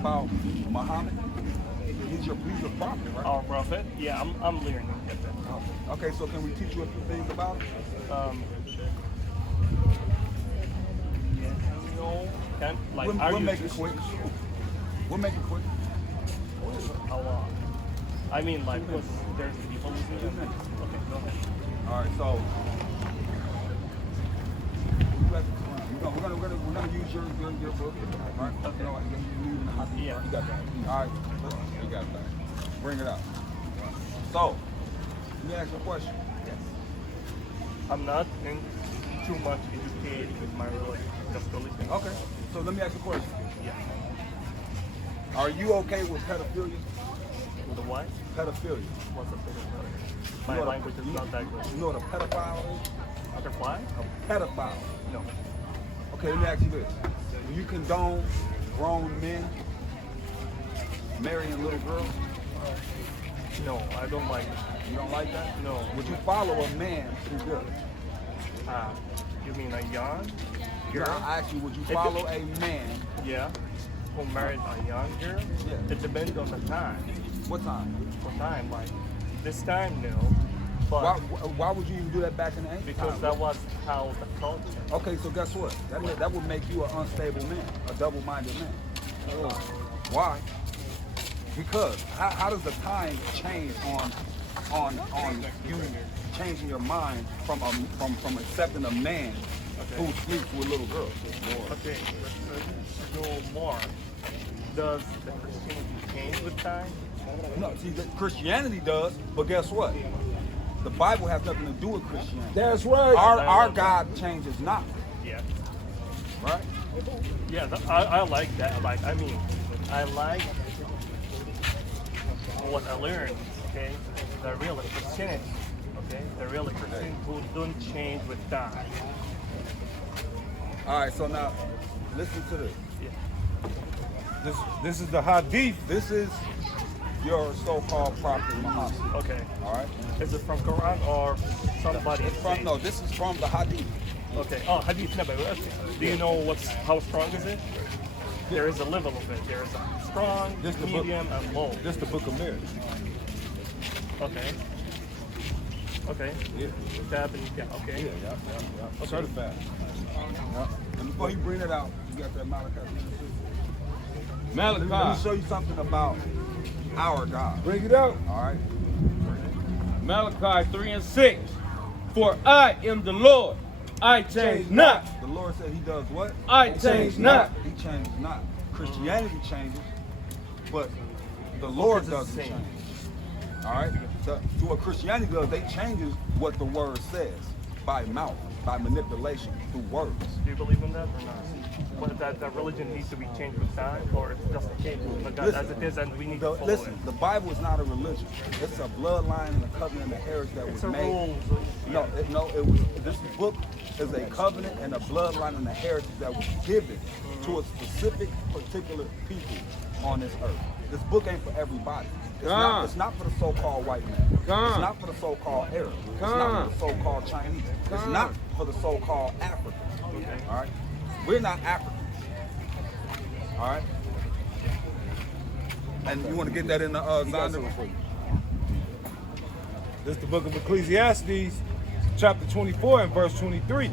about Muhammad? He's a prophet, right? Our prophet? Yeah, I'm learning to get that. Okay, so can we teach you a few things about him? No, can't, like, We'll make it quick. We'll make it quick. How long? I mean, like, because there's people listening. Okay, go ahead. All right, so we're gonna use your book, right? Okay. You know, Yeah. you got that. All right, you got that. Bring it out. So, let me ask you a question. Yes. I'm not too much educated with my religion. Just religion. Okay, so let me ask you a question. Yeah. Are you okay with pedophilia? With the what? Pedophilia. What's a pedophile? My You know language is not that good. You know what a pedophile is? Butterfly? A pedophile. No. Okay, let me ask you this. Do you condone grown men marrying little girls? No, I don't like it. You don't like that? No. Would you follow a man who does? You mean a young girl? I asked you, would you follow a man? Yeah. Who married a young girl? Yeah. It depends on the time. What time? What time? Like, this time, no. But Why would you even do that back in the 80s? because that was how the culture. Okay, so guess what? That would make you an unstable man, a double-minded man. Why? Because how does the time change on you changing your mind from accepting a man who sleeps with little girls? Okay, let's go more. Does the Christianity change with time? No, see, Christianity does, but guess what? The Bible has nothing to do with Christianity. That's right. Our God changes not, Yeah. right? Yeah, I like that. Like, I mean, I like what I learned, okay? The real Christianity, okay? The real Christian who don't change with time. All right, so now listen to this. Yeah. This is the hadith. This is your so-called prophet Muhammad. Okay. All right. Is it from Quran or somebody? No, this is from the hadith. Okay. Oh, Hadith Nabawi. Okay. Do you know how strong is it? There is a level of it. There is a strong, This the medium, and low. This the book of marriage. Okay. Okay. Yeah. Yeah. Okay. Yeah. Certified. And before you bring it out, you got that Malachi. Let me Malachi. show you something about our God. Bring it out. All right. Malachi 3:6. For I am the Lord. I change not. The Lord said He does what? I change not. He changes not. Christianity changes, but the Lord it's the doesn't same. change. All right. So what Christianity does, they changes what the Word says by mouth, by manipulation, through words. Do you believe in that or not? But that religion needs to be changed with time, or it's just okay with God as it is, and we need to follow Listen, it. the Bible is not a religion. It's a bloodline and a covenant and a heritage that It's was a made. rule. It was. This book is a covenant and a bloodline and a heritage that was given to a specific, particular people on this earth. This book ain't for everybody. It's not for the so-called white man. It's not for the so-called Arab. It's not for the so-called Chinese. It's not for the so-called African. Okay. All right. We're not Africans. All right. And you want to get that in the Zonda? This is the book of Ecclesiastes, chapter 24 and verse 23.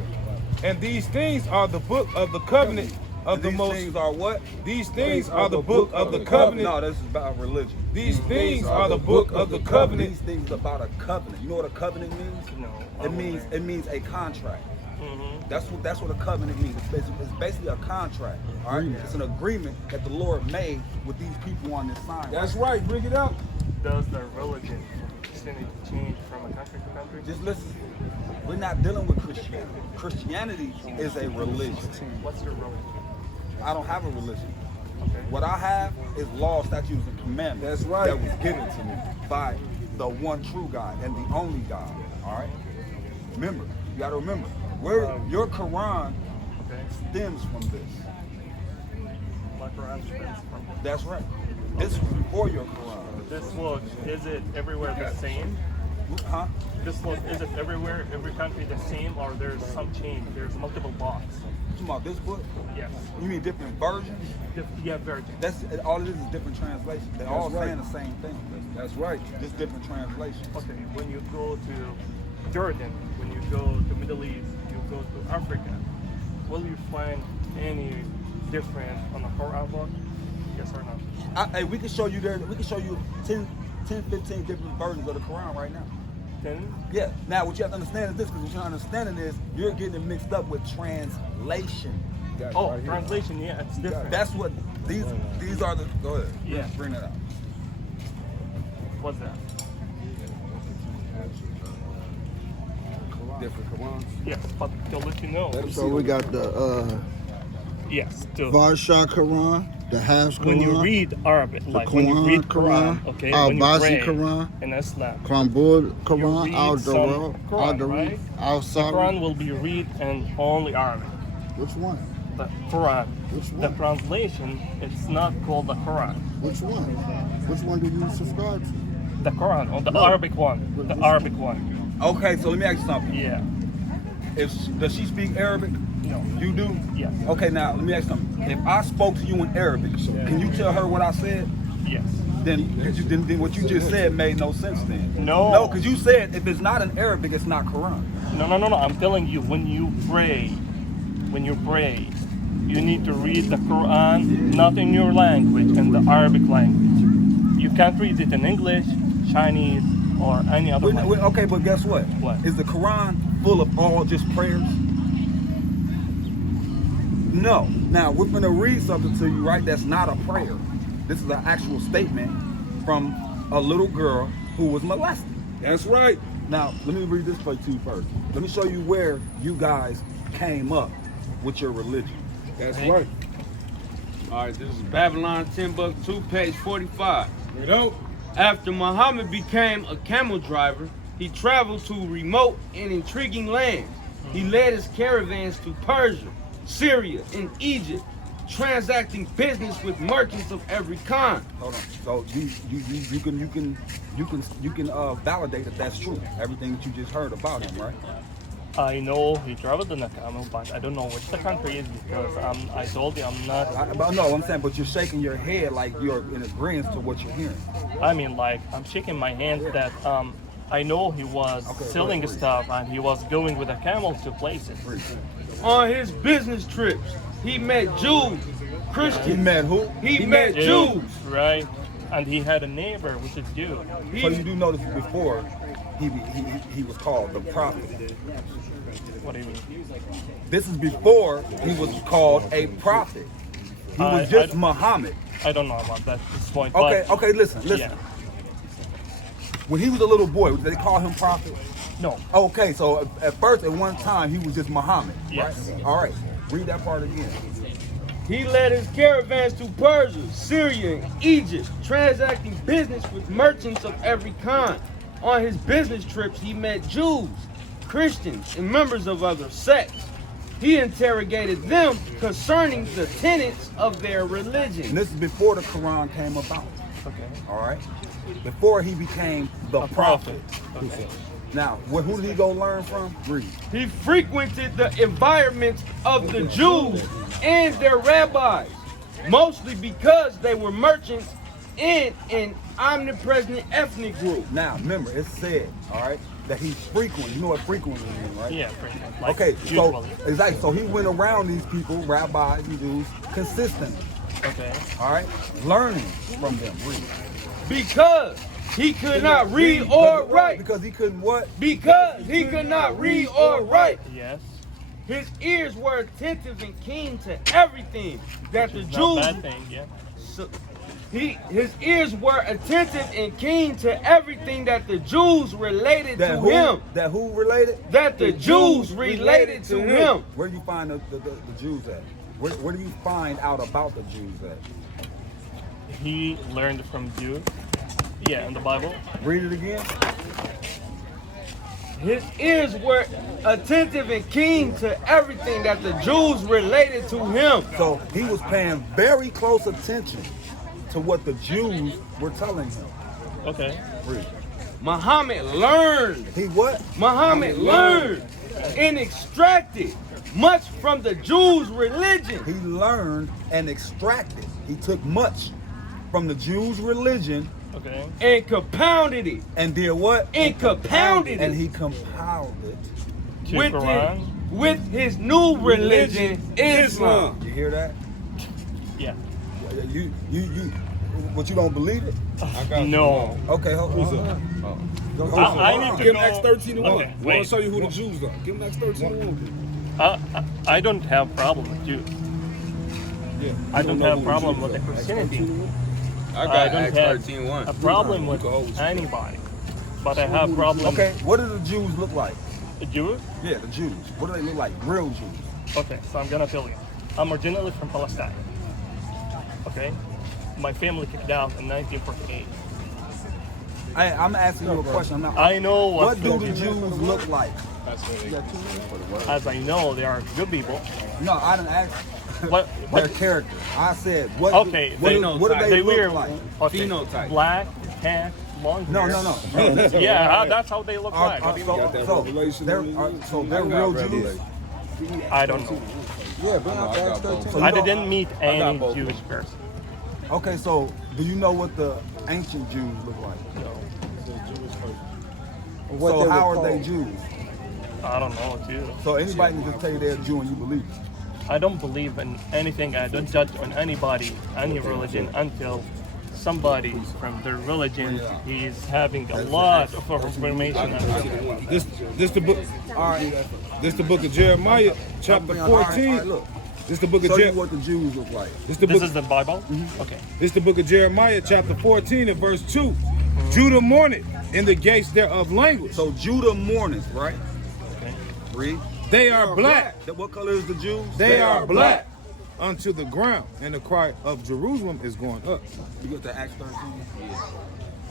And these things are the book of the covenant of the These most. things are what? These things are the book of the covenant. No, this is about religion. These things are the book of the covenant. These things about a covenant. You know what a covenant means? No. It means a contract. Mm-hmm. That's what a covenant means. It's basically a contract. All right. It's an agreement that the Lord made with these people on this sign. That's right. Bring it out. Does the religion Christianity change from a country to country? Just listen. We're not dealing with Christianity. Christianity is a religion. What's your religion? I don't have a religion. Okay. What I have is law, statutes, and commandments. That's right. That was given to me by the one true God and the only God. All right. Remember, you got to remember, your Quran stems from this. My Quran stems from. That's right. This was before your Quran. This book, is it everywhere the same? Huh? This book, is it everywhere, every country the same, or there's some change? There's multiple laws. talking about this book? Yes. You mean different versions? Yeah, virgin. That's all it is different translations. They're all right. saying the same thing. That's right. Just different translations. Okay, when you go to Jordan, when you go to Middle East, you go to Africa, will you find any difference on the Quran book? Yes or no? Hey, we can show you there. We can show you 10, 15 different versions of the Quran right now. 10? Yeah. Now, what you have to understand is this, because what you're understanding is you're getting it mixed up with translation. That's Oh, right here. translation, yeah, it's different. That's what these are the. Go ahead. Yeah. Bring that up. What's that? Different Qurans. Yes, but to let you know. So we got the Yes, to Varsha Quran, the Hafs Quran, when you read Arabic, like when you read Quran, okay, when you Al-Basi pray Quran, in Islam, Kambul you Quran, read Al-Darul, some Quran, right? The Al-Sari. Quran will be read in only Arabic. Which one? The Quran, Which the one? translation, it's not called the Quran. Which one? Which one do you subscribe to? The Quran, or the No. Arabic one, the Which Arabic one. Okay, so let me ask you something. Yeah. Does she speak Arabic? No. You do? Yes. Okay, now let me ask you something. If I spoke to you in Arabic, can you tell her what I said? Yes. Then what you just said made no sense then. No. No, because you said if it's not in Arabic, it's not Quran. No. I'm telling you, when you pray, you need to read the Quran not in your language, in the Arabic language. You can't read it in English, Chinese, or any other language. Okay, but guess what? What? Is the Quran full of all just prayers? No. Now, we're going to read something to you, right, that's not a prayer. This is an actual statement from a little girl who was molested. That's right. Now, let me read this place to you first. Let me show you where you guys came up with your religion. That's Okay. right. All right, this is Babylon 10 Book 2, page 45. You know? After Muhammad became a camel driver, he traveled to remote and intriguing lands. He led his caravans to Persia, Syria, and Egypt, transacting business with merchants of every kind. Hold on. So you can validate that that's true. Everything that you just heard about him, right? I know he traveled in a camel, but I don't know which the country is because I told you I'm not. No, I'm saying, but you're shaking your head like you're in agreement to what you're hearing. I mean, like I'm shaking my hands that I know he was selling please. stuff and he was going with a camel to places. On his business trips, he met Jews, Christians. He met who? He met Jews. Right? And he had a neighbor, which is Jew. So you do notice before he was called the prophet. What do you mean? This is before he was called a prophet. He was just Muhammad. I don't know about that at this point. Okay, but, okay, listen. Yeah. When he was a little boy, did they call him prophet? No. Okay, so at first, at one time, he was just Muhammad. Yes. Right? All right. Read that part again. He led his caravans to Persia, Syria, and Egypt, transacting business with merchants of every kind. On his business trips, he met Jews, Christians, and members of other sects. He interrogated them concerning the tenets of their religion. And this is before the Quran came about. Okay. All right. Before he became the A prophet. Okay. Now, who did he go learn from? Read. He frequented the environments of the Jews and their rabbis, mostly because they were merchants in an omnipresent ethnic group. Now, remember, it said, all right, that he frequented. You know what frequented means, right? Yeah, pretty much. Like Okay, so usually. exactly. So he went around these people, rabbis and Jews, consistently. Okay. All right, learning from them. Read. Because he could not read or write. Because he couldn't what? Because he could not read or write. Yes. His ears were attentive and keen to everything that the It's not a Jews. bad thing, yeah. So, his ears were attentive and keen to everything that the Jews related to him. That who related? That the Jews related to him. Where do you find the Jews at? Where do you find out about the Jews at? He learned from Jews. Yeah, in the Bible. Read it again. His ears were attentive and keen to everything that the Jews related to him. So he was paying very close attention to what the Jews were telling him. Okay. Read. Muhammad learned. He what? Muhammad learned and extracted much from the Jews' religion. He learned and extracted. He took much from the Jews' religion. Okay. And compounded it. And did what? And compounded And it. he compounded. To With Quran. with his new religion, Islam. You hear that? Yeah. You. But you don't believe it? No. Okay, hold on. I need to Give know. him Acts 13 and 1. Okay, We're going wait. to show you who the Jews are. Give him Acts 13 and 1. I don't have problem with Jews. Yeah. I don't have problem with the Christianity. I I got don't Acts have 13:1. a problem with anybody. But I have problem Okay, what do the Jews look like? with Jews. Yeah, the Jews. What do they look like? Real Jews. Okay, so I'm gonna tell you. I'm originally from Palestine. Okay? My family kicked out in 1948. I'm asking you a question. I'm not. I know What do the Jews look like? As I know, they are good people. No, I didn't ask What? their character. I said, what? Okay, What, they what do they wear look like? okay, Phenotype. black, tan, long hair. No. Yeah, that's how they look like. So they're real Jews. I don't know. Yeah, bring out Acts 13. So I you don't- didn't meet any Jewish person. Okay, so do you know what the ancient Jews look like? What So they how were are they called. Jews? I don't know, too. So anybody can just tell you they're a Jew and you believe it. I don't believe in anything. I don't judge on anybody, any religion, until somebody from their religion is having a lot of information. This the book. All right. This the book of Jeremiah, chapter All right, 14. look. This the book of Show you Jeremiah. what the Jews look like. This the This book. is the Bible? Okay. This the book of Jeremiah, chapter 14 and verse 2. Judah mourneth in the gates thereof language. So Judah mourneth, right? Okay. Read. They are black. What color is the Jews? They are black unto the ground, and the cry of Jerusalem is going up. You get to Acts 13?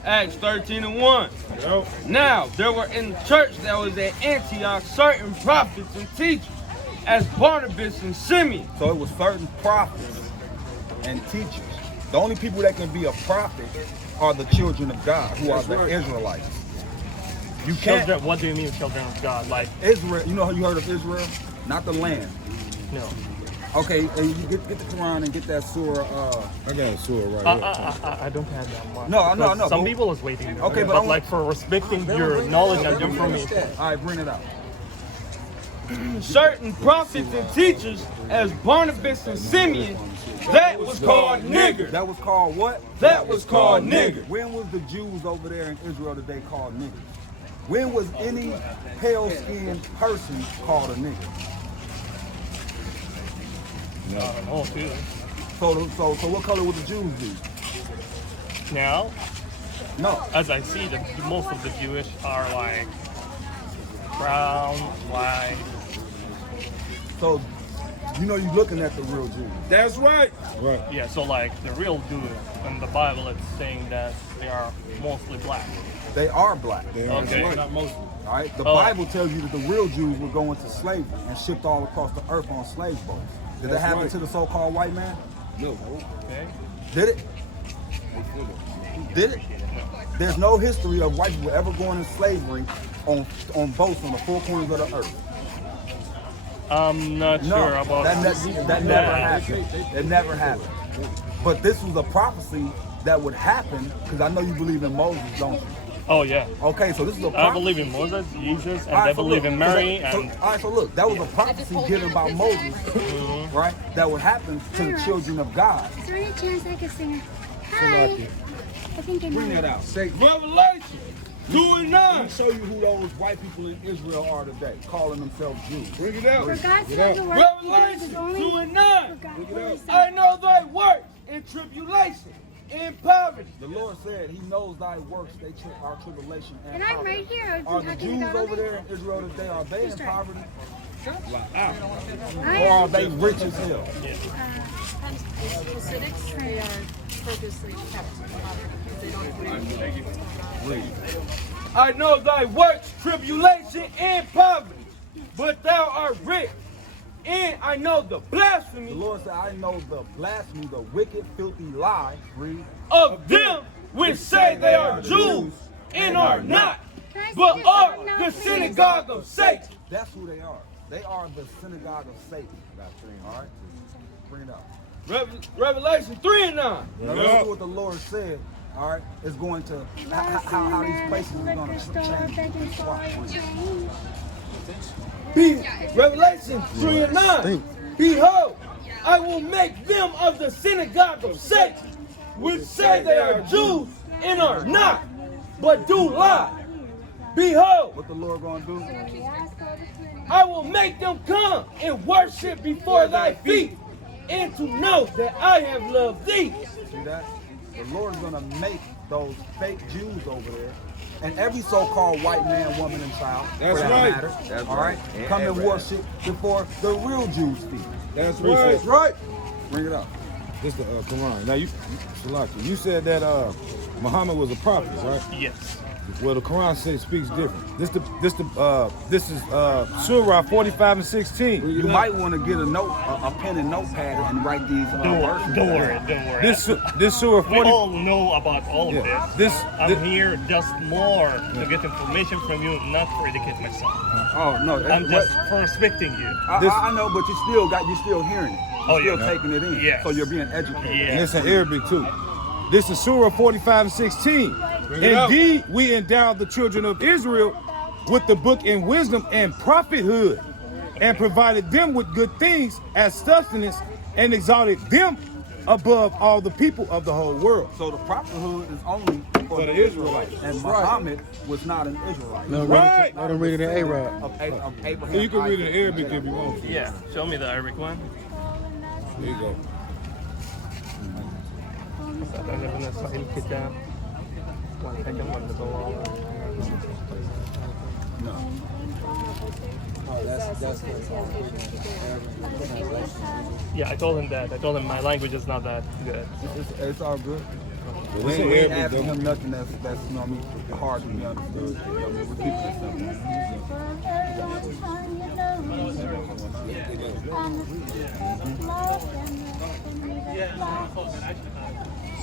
Acts 13:1. Now there were in the church that was at Antioch certain prophets and teachers, as Barnabas and Simeon. So it was certain prophets and teachers. The only people that can be a prophet are the children of God, who are the Israelites. You can't. Children, what do you mean, children of God? Like, Israel, you know how you heard of Israel? Not the land. no. Okay, you get the Quran and get that surah. I got a sword right here. I don't have that much. No, Because Some but- people is waiting. Okay, but I but want- like for respecting your knowledge and information. All right, bring it out. Certain prophets and teachers, as Barnabas and Simeon, that was called nigger. That was called what? That was called nigger. When was the Jews over there in Israel today called niggers? When was any pale-skinned person called a nigger? I don't know, too. So what color would the Jews be? Now, No. as I see, most of the Jewish are like brown, white. So you know you're looking at the real Jews. That's right. Right. Yeah, so like the real Jews in the Bible, it's saying that they are mostly black. They are black. They are Okay. not mostly. All right. The Oh. Bible tells you that the real Jews were going to slavery and shipped all across the earth on slave boats. Did that That's happen right. to the so-called white man? No. Okay. Did it? Did it? There's no history of white people ever going in slavery on boats on the four corners of the earth. I'm not No, sure about that never happened. It never happened. But this was a prophecy that would happen because I know you believe in Moses, don't you? Oh yeah. Okay, so this is a I prophecy. believe in Moses, Jesus, and All I right, so believe look, in Mary. so And all right, so look, that was a prophecy given by Moses, right? That would happen to the children of God. Is there any chance I could sing? Hi. I think I know. Bring that out. Say, Revelation 2:9. show you who those white people in Israel are today, calling themselves Jews. Bring it out. For God Get so out. the world, he gave his Revelation only 2:9. begotten I Son. know thy works in tribulation, in poverty. The Lord said He knows thy works, they are tribulation and And I'm poverty. right here. Are I've the been Jews talking to God over all there day. in Israel today, are they in Who's right? poverty? I Or are am. they rich as hell? Hasidics, they are purposely kept in poverty because they don't agree. I know thy works, tribulation, and poverty, but thou art rich. And I know the The blasphemy Lord said, I know the blasphemy, the wicked, filthy lie, read, of them which say they are Jews and are not, Can I say but this? are No, the please. synagogue of Satan. that's who they are. They are the synagogue of Satan. All right? Bring it up. Revelation 3 and 9. Now, let's do what the Lord said. All right? It's going to, how these places are going to change. Revelation 3 and 9. Behold, I will make them of the synagogue of Satan, which say they are Jews and are not, but do lie. Behold, What the Lord going to do? I will make them come and worship before thy feet, and to know that I have loved thee. See that? The Lord is going to make those fake Jews over there, and every so-called white man, woman, and child, That's for that right. matter, That's all right, right. come and worship before the real Jews' feet. That's right. Bring it up. This the Quran. Now Salaki, you said that Muhammad was a prophet, right? Yes. Well, the Quran speaks different. This is Surah 45 and 16. You might want to get a pen and notepad and write these verses. Don't worry. This Surah We 40. all know about all of Yeah. this. I'm here just more to get information from you, not to educate myself. Oh no, I'm just respecting you. I know, but you're still hearing it. You're still taking it in. Yes. So you're being educated. Yeah. And it's in Arabic too. This is Surah 45 and 16. Indeed, we endowed the children of Israel with the book and wisdom and prophethood, and provided them with good things as sustenance, and exalted them above all the people of the whole world. So the prophethood is only for the Israelites, and Muhammad was not an Israelite. Right. Let him read it in A-Rod. Of Abraham. So you can read it in Arabic if you want to. Yeah. Show me the Arabic one. There you go. Yeah, I told him that. I told him my language is not that good. It's all good. It's We in ain't Arabic, asking though. him nothing that's you know what I mean, hard to be understood. You know what I mean? We're keeping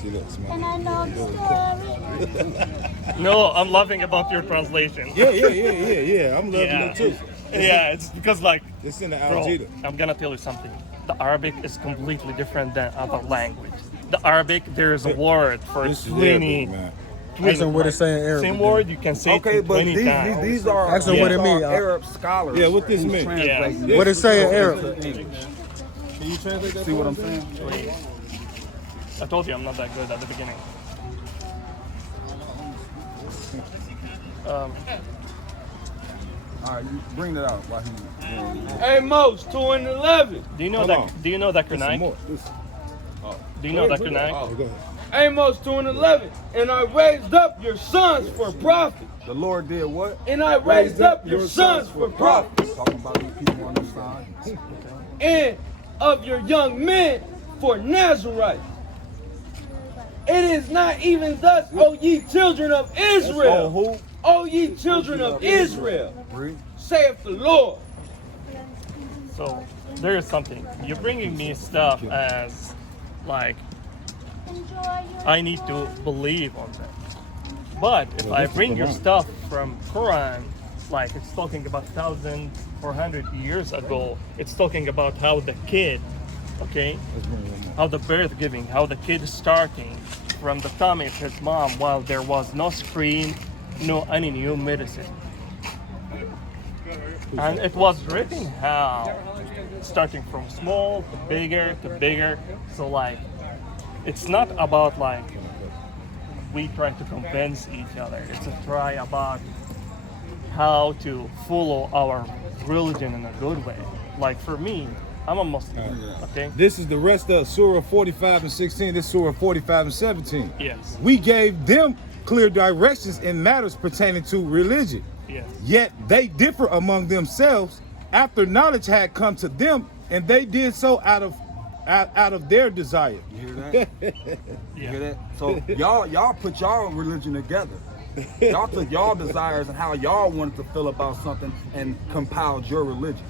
See that? Smell. And I know the story. No, I'm laughing about your translation. Yeah. I'm loving Yeah. it too. Yeah, it's because like, It's in the bro, Al-Jida. I'm gonna tell you something. The Arabic is completely different than other language. The Arabic, there is a word for This is 20. Arabic, man. Ask him what it's saying in Arabic. Same word, you can say Okay, it but 20 times. these are Ask him what it mean, Arab scholars. Yeah, what this who mean? translate Yeah. this What it say in into Arabic? English. Can you translate that? See what I'm saying? I told you I'm not that good at the beginning. All right, you bring that out while he. Amos 2 and 11. Do you know Hold that? on. Do you know that Some Kunai? more. Do you know that Kunai? Oh, go ahead. Amos 2 and 11. And I raised up your sons for profit. The Lord did what? And I raised up your sons for profit. Talking about these people on this side. And of your young men for Nazarites. It is not even thus, O ye children of Oh, Israel. who? O ye children of Israel, Read. saith the Lord. So there is something. You're bringing me stuff as like I need to believe on that. But if I bring your stuff from Quran, like it's talking about 1,400 years ago, it's talking about how the kid, okay, how the birth giving, how the kid is starting from the tummy of his mom while there was no screen, no any new medicine. And it was written how starting from small to bigger. So like, it's not about like we try to convince each other. It's a try about how to follow our religion in a good way. Like for me, I'm a Muslim, okay? This is the rest of Surah 45 and 16. This is Surah 45 and 17. Yes, We gave them clear directions in matters pertaining to religion. yes. Yet they differ among themselves after knowledge had come to them, and they did so out of their desire. You hear that? You hear that? So y'all put y'all religion together. Y'all took y'all desires and how y'all wanted to feel about something and compiled your religion.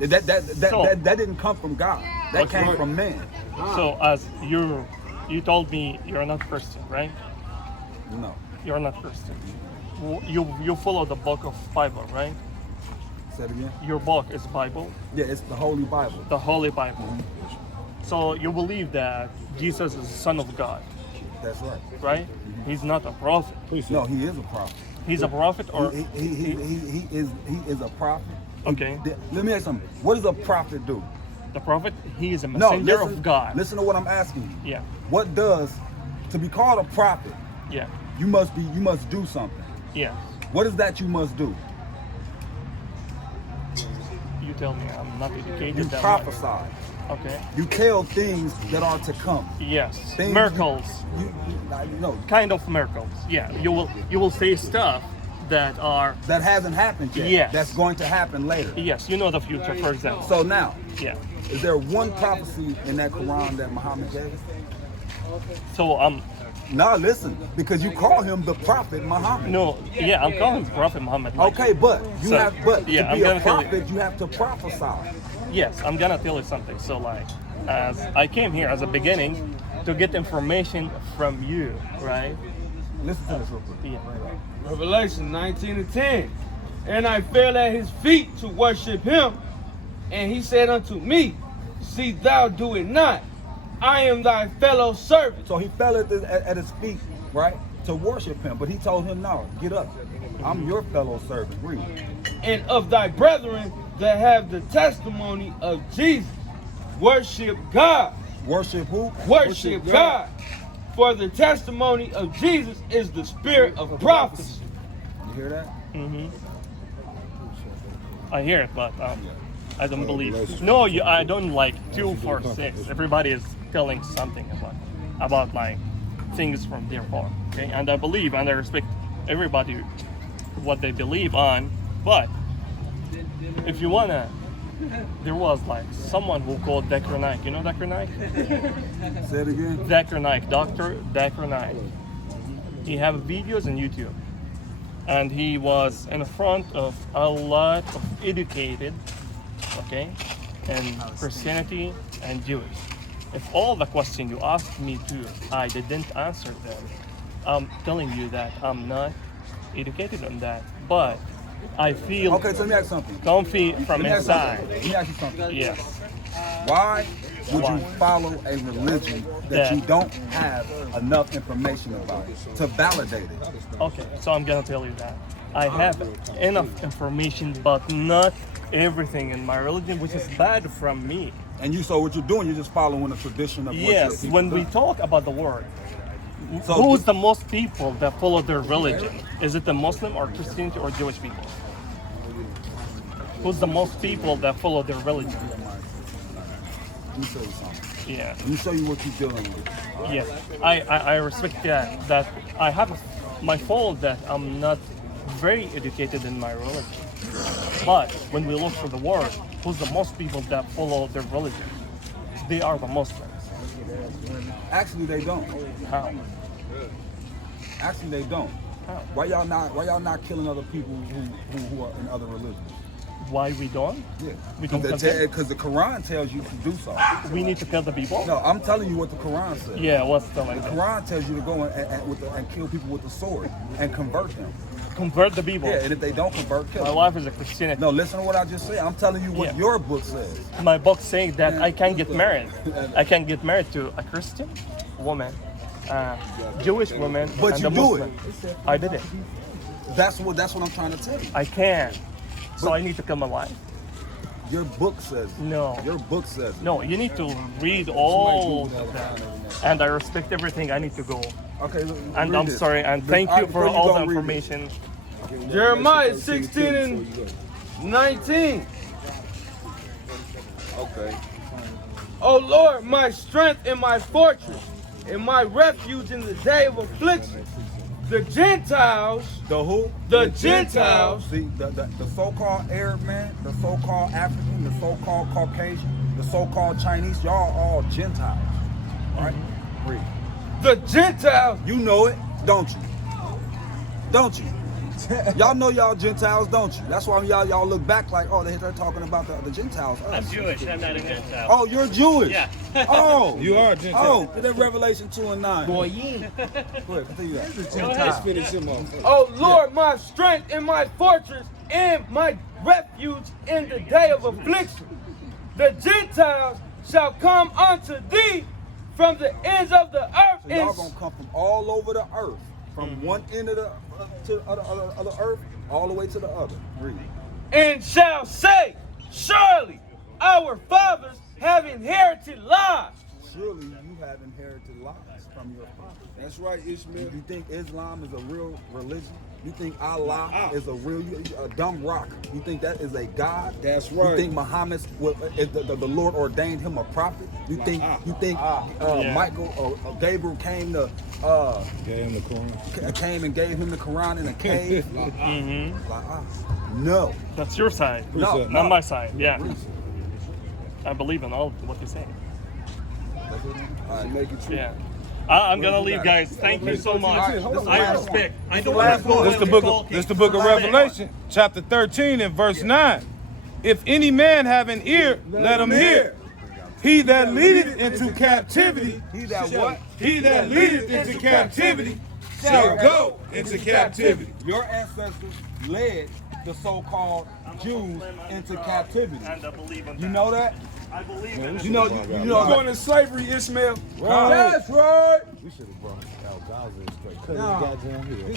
That didn't come from God. That came from man. So as you told me you're not Christian, right? No. You're not Christian. You follow the book of Bible, right? Say it again. Your book is Bible, Yeah, it's the Holy Bible. the Holy Bible. So you believe that Jesus is the Son of God, That's right. right? He's not a prophet. No, he is a prophet. He's a prophet, or He is a prophet. okay, Let me ask you something. What does a prophet do? the prophet. He is a No, messenger listen, of God. Listen to what I'm asking you. Yeah, What does to be called a prophet? yeah, You must do something. yeah. What is that you must do? You tell me. I'm not educated. You that prophesy. much. Okay. You tell things that are to come. Yes. Things Miracles. You know Kind of miracles. Yeah. You will say stuff that are. that hasn't happened yet. Yes. That's going to happen later. Yes. You know the future, for example. So now, Yeah. is there one prophecy in that Quran that Muhammad gave? So No, listen, because you call him the Prophet Muhammad. no. Yeah. I'm calling Prophet Muhammad. like- Okay, but you So, have, yeah, to I'm be a gonna tell you. prophet, you have to prophesy. Yes. I'm gonna tell you something. So like, as I came here as a beginning to get information from you, right? Listen to this real quick. Yeah. Revelation 19:10. And I fell at his feet to worship him. And he said unto me, see thou do it not. I am thy fellow servant. So he fell at his feet, right, to worship him. But he told him, no, get up. I'm your fellow servant. Read. And of thy brethren that have the testimony of Jesus. Worship God. Worship who? Worship God. For the testimony of Jesus is the spirit of prophecy. You hear that? Mm-hmm. I hear it, but I don't believe. No, I don't like 246. Everybody is telling something about like things from their part. Okay, and I believe and I respect everybody what they believe on. But if you wanna, there was like someone who called Dr. Naik. You know Dr. Naik? Say it again. Dr. Naik, Dr. Naik. He have videos on YouTube. And he was in front of a lot of educated, okay, and Christianity and Jewish. If all the questions you asked me to, I didn't answer them, I'm telling you that I'm not educated on that. But I feel Okay, so let me ask you something. comfy from Let me ask you something. inside. Let me ask you something. Yes. Why would Why? you follow a religion that Yeah. you don't have enough information about to validate it? Okay, so I'm gonna tell you that. I have enough information, but not everything in my religion, which is bad from me. And so what you're doing, you're just following the tradition of what your Yes, people when we done. talk about the word, So who's the most people that follow their religion? Is it the Muslim or Christianity or Jewish people? Who's the most people that follow their religion? Let me show you something. Yeah, Let me show you what you're dealing with. yes. I respect that I have my fault that I'm not very educated in my religion. But when we look for the word, who's the most people that follow their religion? They are the Muslims. Actually, they don't. How? Actually, they don't. How? Why y'all not killing other people who are in other religions? Why we don't? Yeah. We don't kill them? Because the Quran tells you to do so. We need to kill the people? No, I'm telling you what the Quran says. Yeah, what's telling The them? Quran tells you to go and kill people with the sword and convert them. Convert the people. Yeah, and if they don't convert, kill My them. wife is a Christian. No, listen to what I just said. I'm telling you what Yeah. your book says. My book saying that I can get married. I can get married to a Christian woman, Jewish woman, But and you a do Muslim. I did it. That's what I'm trying to tell you. I can. So But- I need to kill my wife? Your book says it. No. Your book says it. No, you need to read all of that. And I respect everything. I need to go. Okay, look, And read I'm this. sorry. And thank All you right, for before all go, the read information. Jeremiah 16 and 19. Okay. O Lord, my strength and my fortress, and my refuge in the day of affliction. The Gentiles, The who? the Gentiles, See, the so-called Arab man, the so-called African, the so-called Caucasian, the so-called Chinese, y'all all Gentiles. All right? Read. the Gentiles, You know it, don't you? Don't you? Y'all know y'all Gentiles, don't you? That's why y'all look back like, oh, they're talking about the Gentiles. Us. I'm Jewish. I'm not a Gentile. Oh, you're Jewish. Yeah. Oh, You are Gentile. oh, then Revelation 2 and 9. Boy, you. Go ahead, continue that. Go ahead. Finish him off. Oh Lord, my strength and my fortress and my refuge in the day of affliction. The Gentiles shall come unto thee from the ends of the earth. So y'all gonna come from all over the earth, from one end of the to the other earth, all the way to the other. Read. And shall say, surely our fathers have inherited lies. Surely you have inherited lies from your father. That's right, Ishmael. You think Islam is a real religion? You think Allah is a dumb rock? You think that is a god? That's right. You think Muhammad, the Lord ordained him a prophet? You think Michael or Gabriel came to Gave him the Quran. came and gave him the Quran in a cave? No. That's your side. No. Not my side. Yeah. I believe in all of what you're saying. Make it true. Yeah. I'm gonna leave, guys. Thank you so much. I respect. I don't last want to This the book of Revelation, chapter 13 and verse 9. If any man have an ear, let him hear. He that leadeth into captivity, He that what? he that leadeth into captivity shall go into captivity. Your ancestors led the so-called Jews into captivity. And I believe in that. You know that? I believe in it. You know Going to slavery, Ishmael. That's right. We should have brought Al Gaza straight. Cut his goddamn head.